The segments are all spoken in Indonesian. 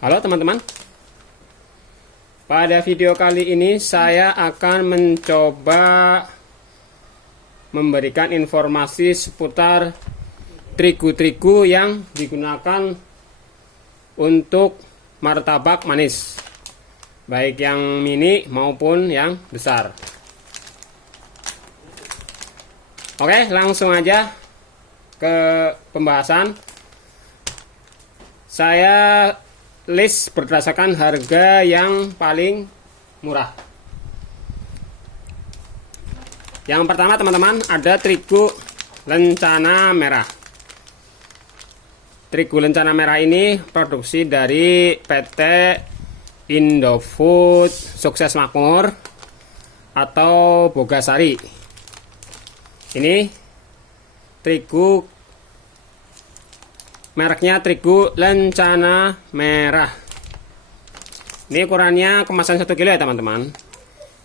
Halo teman-teman, pada video kali ini saya akan mencoba memberikan informasi seputar terigu-terigu yang digunakan untuk martabak manis, baik yang mini maupun yang besar. Oke, langsung aja ke pembahasan. Saya list berdasarkan harga yang paling murah. Yang pertama teman-teman, ada terigu lencana merah. Terigu lencana merah ini produksi dari PT Indofood Sukses Makmur atau Bogasari. Ini terigu, mereknya terigu lencana merah. Ini ukurannya kemasan 1 kilo ya teman-teman.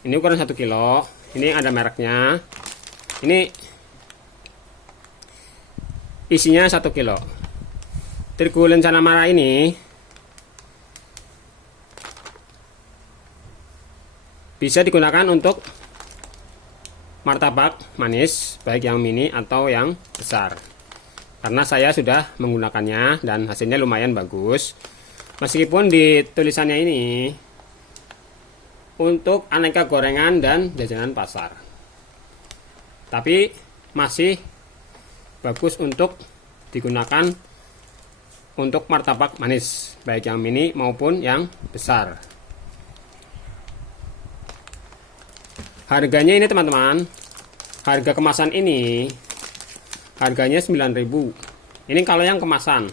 Ini ukuran 1 kilo. Ini ada mereknya. Ini isinya 1 kilo. Terigu lencana merah ini bisa digunakan untuk martabak manis, baik yang mini atau yang besar. Karena saya sudah menggunakannya dan hasilnya lumayan bagus. Meskipun di tulisannya ini untuk aneka gorengan dan jajanan pasar, tapi masih bagus untuk digunakan untuk martabak manis, baik yang mini maupun yang besar. Harganya ini teman-teman, harga kemasan ini harganya 9.000. Ini kalau yang kemasan.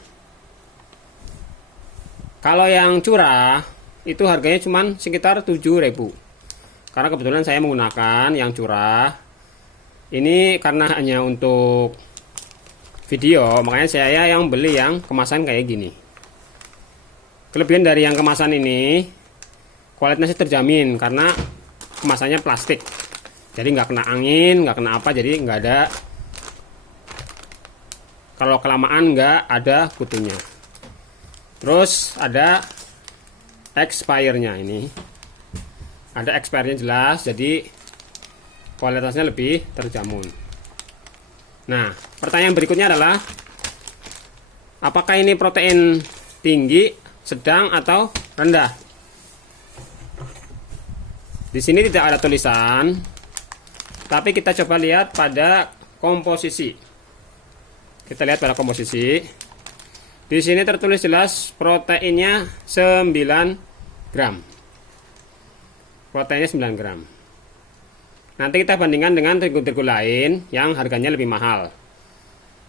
Kalau yang curah itu harganya cuma sekitar 7.000. Karena kebetulan saya menggunakan yang curah. Ini karena hanya untuk video, makanya saya yang beli yang kemasan kayak gini. Kelebihan dari yang kemasan ini, kualitasnya terjamin karena kemasannya plastik. Jadi nggak kena angin, nggak kena apa, jadi nggak ada, kalau kelamaan nggak ada kutunya. Terus ada expirednya, ini ada expirednya jelas, jadi kualitasnya lebih terjamin. Nah, pertanyaan berikutnya adalah apakah ini protein tinggi, sedang, atau rendah? Di sini tidak ada tulisan, tapi kita coba lihat pada komposisi. Kita lihat pada komposisi. Di sini tertulis jelas proteinnya 9 gram. Proteinnya 9 gram. Nanti kita bandingkan dengan terigu-terigu lain yang harganya lebih mahal,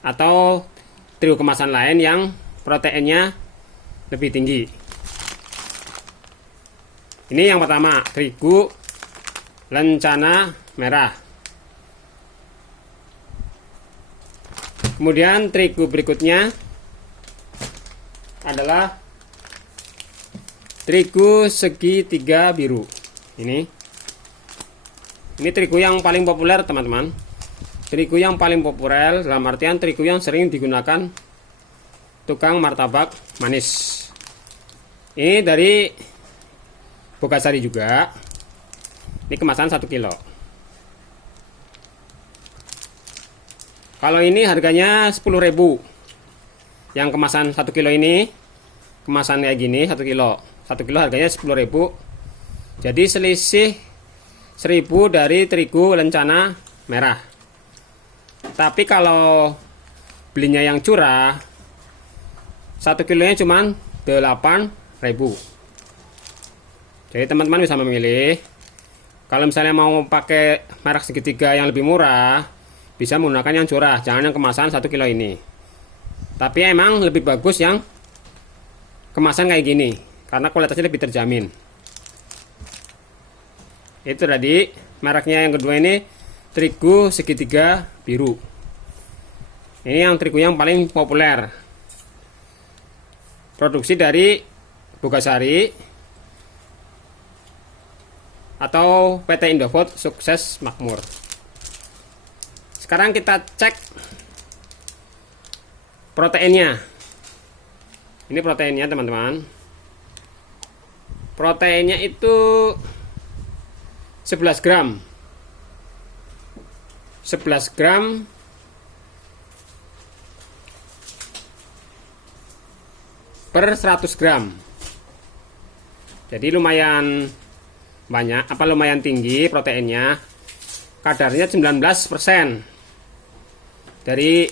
atau terigu kemasan lain yang proteinnya lebih tinggi. Ini yang pertama, terigu lencana merah. Kemudian terigu berikutnya adalah terigu segitiga biru. Ini terigu yang paling populer teman-teman. Terigu yang paling populer dalam artian terigu yang sering digunakan tukang martabak manis. Ini dari Bogasari juga. Ini kemasan 1 kilo. Kalau ini harganya 10.000. Yang kemasan 1 kilo ini, kemasan kayak gini 1 kilo. 1 kilo harganya 10.000. Jadi selisih 1.000 dari terigu lencana merah. Tapi kalau belinya yang curah, 1 kilonya cuma 8.000. Jadi teman-teman bisa memilih. Kalau misalnya mau pakai merek segitiga yang lebih murah, bisa menggunakan yang curah, jangan yang kemasan 1 kilo ini. Tapi emang lebih bagus yang kemasan kayak gini, karena kualitasnya lebih terjamin. Itu tadi mereknya. Yang kedua ini terigu segitiga biru. Ini yang terigu yang paling populer. Produksi dari Bogasari atau PT Indofood Sukses Makmur. Sekarang kita cek proteinnya. Ini proteinnya teman-teman. proteinnya itu 11 gram 11 gram per 100 gram. Jadi lumayan banyak, lumayan tinggi proteinnya. Kadarnya 19% dari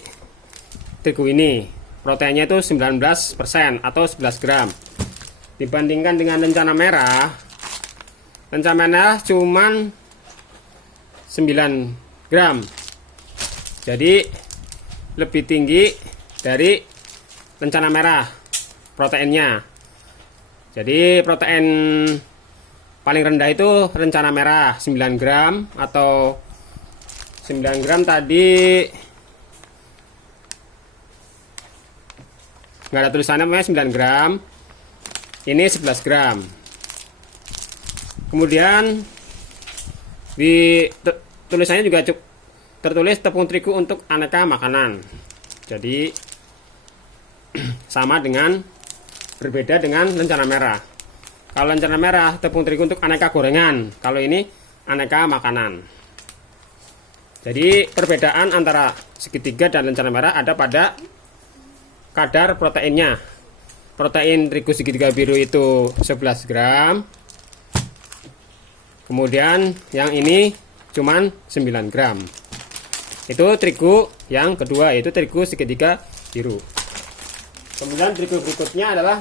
terigu ini. Proteinnya itu 19% atau 11 gram. Dibandingkan dengan lencana merah. Lencana merah cuman 9 gram. Jadi lebih tinggi dari lencana merah proteinnya. Jadi protein paling rendah itu rencana merah 9 gram atau 9 gram tadi nggak ada tulisannya, namanya 9 gram. Ini 11 gram. Kemudian di tulisannya juga tertulis tepung terigu untuk aneka makanan. Jadi sama dengan, berbeda dengan lencana merah. Kalau lencana merah tepung terigu untuk aneka gorengan, kalau ini aneka makanan. Jadi perbedaan antara segitiga dan lencana merah ada pada kadar proteinnya. Protein terigu segitiga biru itu 11 gram. Kemudian yang ini cuman 9 gram. Itu terigu yang kedua, yaitu terigu segitiga biru. Kemudian terigu berikutnya adalah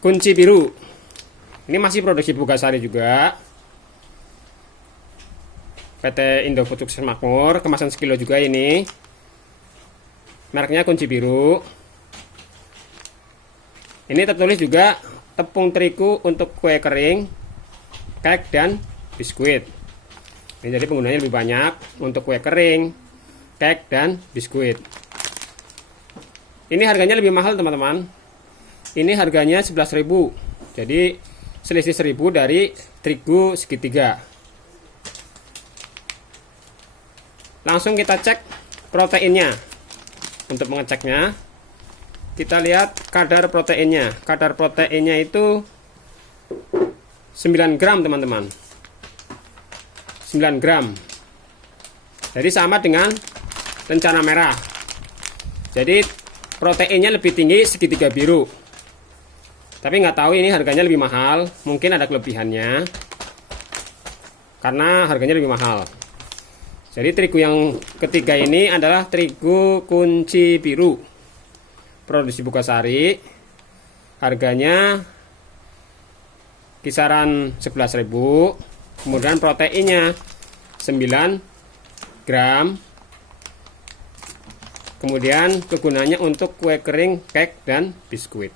kunci biru. Ini masih produksi Bugasari juga. PT Indo Food Sukses Makmur, kemasan sekilo juga ini. Mereknya kunci biru. Ini tertulis juga tepung terigu untuk kue kering, cake dan biskuit. Ini jadi penggunanya lebih banyak untuk kue kering, cake dan biskuit. Ini harganya lebih mahal teman-teman. Ini harganya 11.000. Jadi selisih 1.000 dari terigu segitiga. Langsung kita cek proteinnya. Untuk mengeceknya, kita lihat kadar proteinnya. Kadar proteinnya itu 9 gram teman-teman. 9 gram. Jadi sama dengan lencana merah. Jadi proteinnya lebih tinggi segitiga biru. Tapi nggak tahu ini harganya lebih mahal. Mungkin ada kelebihannya. Karena harganya lebih mahal. Jadi terigu yang ketiga ini adalah terigu kunci biru. Produksi Bugasari. Harganya kisaran 11.000. Kemudian proteinnya 9 gram. Kemudian kegunaannya untuk kue kering, cake dan biskuit.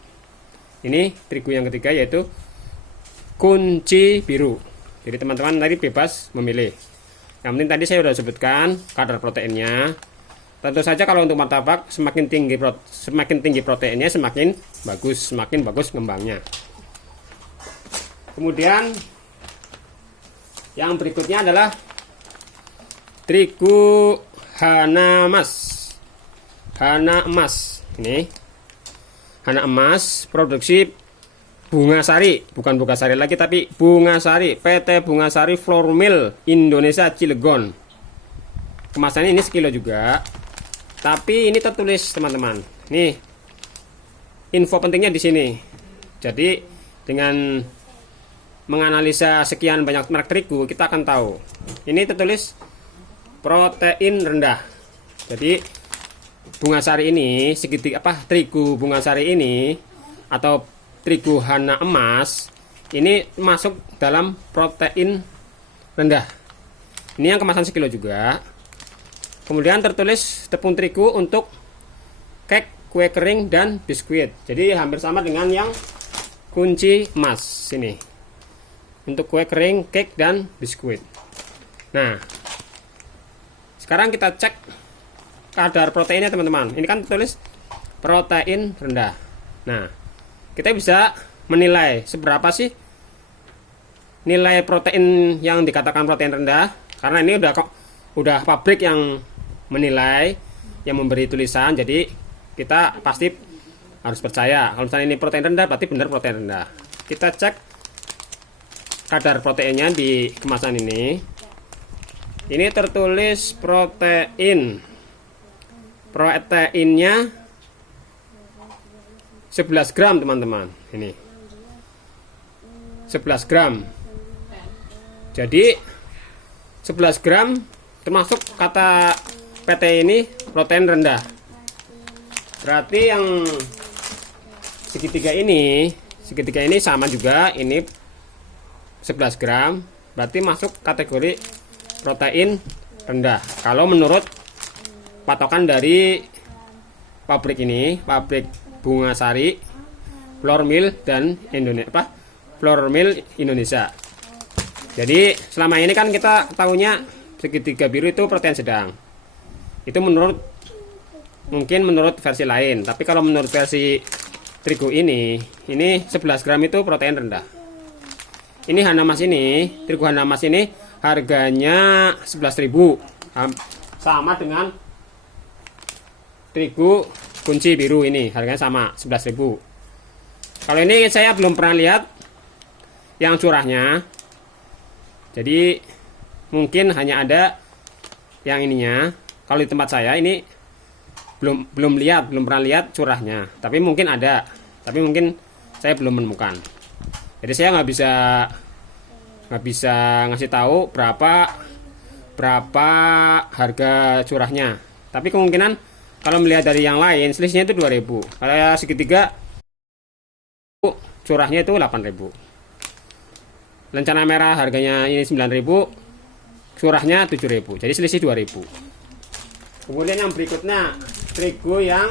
Ini terigu yang ketiga yaitu kunci biru. Jadi teman-teman tadi bebas memilih. Yang penting tadi saya sudah sebutkan kadar proteinnya. Tentu saja kalau untuk martabak semakin tinggi proteinnya semakin bagus ngembangnya. Kemudian yang berikutnya adalah terigu Hana Emas. Ini Hana Emas produksi Bungasari, bukan Bugasari lagi tapi Bungasari, PT Bungasari Flour Mill Indonesia Cilegon. Kemasannya ini sekilo juga. Tapi ini tertulis teman-teman. Nih info pentingnya di sini. Jadi dengan menganalisa sekian banyak merek terigu, kita akan tahu. Ini tertulis protein rendah. Jadi Bungasari ini terigu Bungasari ini atau terigu Hana Emas ini masuk dalam protein rendah. Ini yang kemasan sekilo juga. Kemudian tertulis tepung terigu untuk cake, kue kering dan biskuit. Jadi hampir sama dengan yang kunci emas ini. Untuk kue kering, cake dan biskuit. Nah, sekarang kita cek kadar proteinnya teman-teman. Ini kan tertulis protein rendah. Nah, kita bisa menilai seberapa sih nilai protein yang dikatakan protein rendah, karena ini udah pabrik yang menilai, yang memberi tulisan, jadi kita pasti harus percaya kalau misalnya ini protein rendah berarti benar protein rendah. kita cek kadar proteinnya di kemasan ini. Ini tertulis proteinnya 11 gram teman-teman. Ini 11 gram. Jadi 11 gram termasuk kata PT ini protein rendah. Berarti yang segitiga ini sama juga, ini 11 gram, berarti masuk kategori protein rendah. Kalau menurut patokan dari pabrik ini, pabrik Bunga Sari, Flour Mill dan Flour Mill Indonesia. Jadi selama ini kan kita tahunya segitiga biru itu protein sedang. Itu mungkin menurut versi lain, tapi kalau menurut versi terigu ini 11 gram itu protein rendah. Ini Hanamas ini, terigu Hanamas ini harganya 11.000, sama dengan terigu kunci biru ini, harganya sama 11.000. Kalau ini saya belum pernah lihat yang curahnya, jadi mungkin hanya ada yang ininya. Kalau di tempat saya ini belum pernah lihat curahnya, tapi mungkin ada, tapi mungkin saya belum menemukan. Jadi saya nggak bisa ngasih tahu berapa harga curahnya. Tapi kemungkinan kalau melihat dari yang lain selisihnya itu 2.000. Kalau segitiga curahnya itu 8.000. Lencana merah harganya ini 9.000, curahnya 7.000. Jadi selisih 2.000. Kemudian yang berikutnya, terigu yang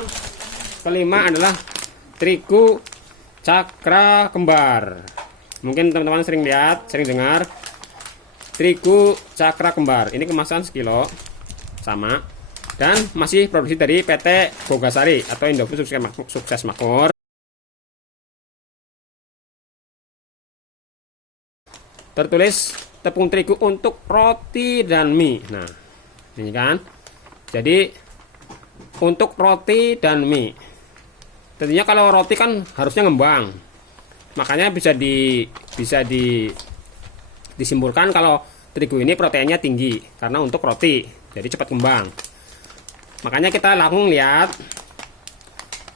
kelima adalah terigu Cakra Kembar. Mungkin teman-teman sering lihat, sering dengar terigu Cakra Kembar. Ini kemasan sekilo, sama, dan masih produksi dari PT Bogasari atau Indofood Sukses Makmur. Tertulis tepung terigu untuk roti dan mie. Nah, ini kan. Jadi untuk roti dan mie. Tentunya kalau roti kan harusnya ngembang. Makanya bisa disimpulkan kalau terigu ini proteinnya tinggi karena untuk roti. Jadi cepat kembang. Makanya kita langsung lihat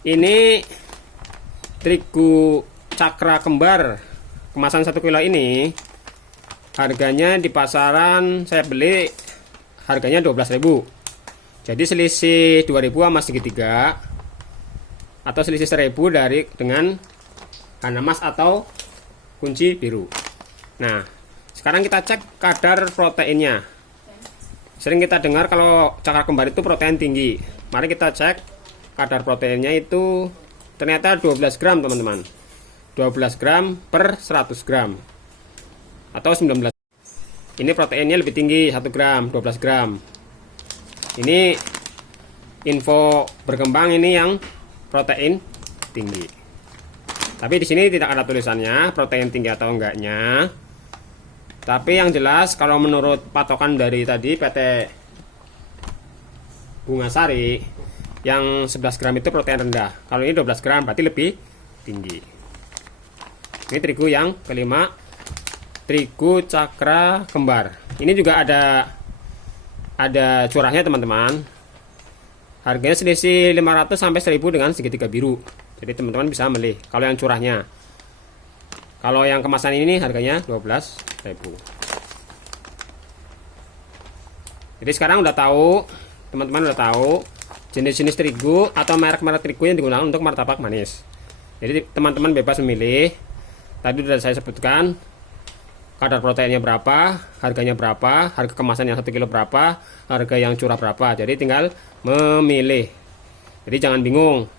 ini terigu Cakra Kembar kemasan 1 kilo ini harganya di pasaran saya beli harganya 12.000. Jadi selisih 2.000 sama segitiga, atau selisih 1.000 dengan Hanamas atau kunci biru. Nah, sekarang kita cek kadar proteinnya. Sering kita dengar kalau Cakra Kembar itu protein tinggi. Mari kita cek kadar proteinnya itu ternyata 12 gram teman-teman. 12 gram per 100 gram atau 19. Ini proteinnya lebih tinggi, 1 gram, 12 gram. Ini info berkembang, ini yang protein tinggi. Tapi di sini tidak ada tulisannya protein tinggi atau enggaknya. Tapi yang jelas kalau menurut patokan dari tadi PT Bunga Sari, yang 11 gram itu protein rendah. Kalau ini 12 gram berarti lebih tinggi. Ini terigu yang kelima, terigu Cakra Kembar. Ini juga ada curahnya teman-teman. Harganya selisih 500 sampai 1.000 dengan segitiga biru. Jadi teman-teman bisa milih kalau yang curahnya. Kalau yang kemasan ini harganya 12.000. Jadi sekarang udah tahu, teman-teman udah tahu jenis-jenis terigu atau merek-merek terigu yang digunakan untuk martabak manis. Jadi teman-teman bebas memilih. Tadi sudah saya sebutkan kadar proteinnya berapa, harganya berapa, harga kemasan yang 1 kilo berapa, harga yang curah berapa. Jadi tinggal memilih. Jadi jangan bingung,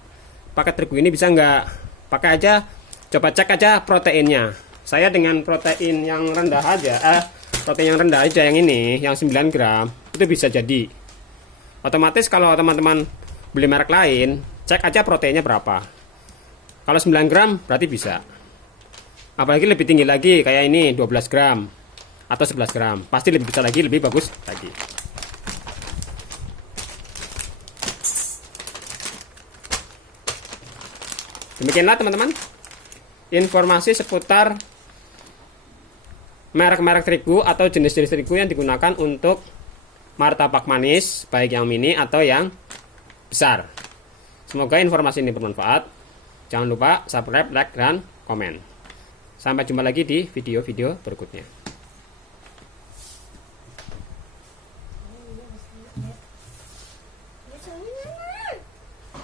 pakai terigu ini bisa nggak? Pakai aja, coba cek aja proteinnya. Saya dengan protein yang rendah aja, protein yang rendah aja yang ini, yang 9 gram, itu bisa jadi. Otomatis kalau teman-teman beli merek lain, cek aja proteinnya berapa. Kalau 9 gram berarti bisa. Apalagi lebih tinggi lagi kayak ini 12 gram atau 11 gram, pasti lebih bisa lagi, lebih bagus lagi. Demikianlah teman-teman informasi seputar merek-merek terigu atau jenis-jenis terigu yang digunakan untuk martabak manis, baik yang mini atau yang besar. Semoga informasi ini bermanfaat. Jangan lupa subscribe, like, dan komen. Sampai jumpa lagi di video-video berikutnya.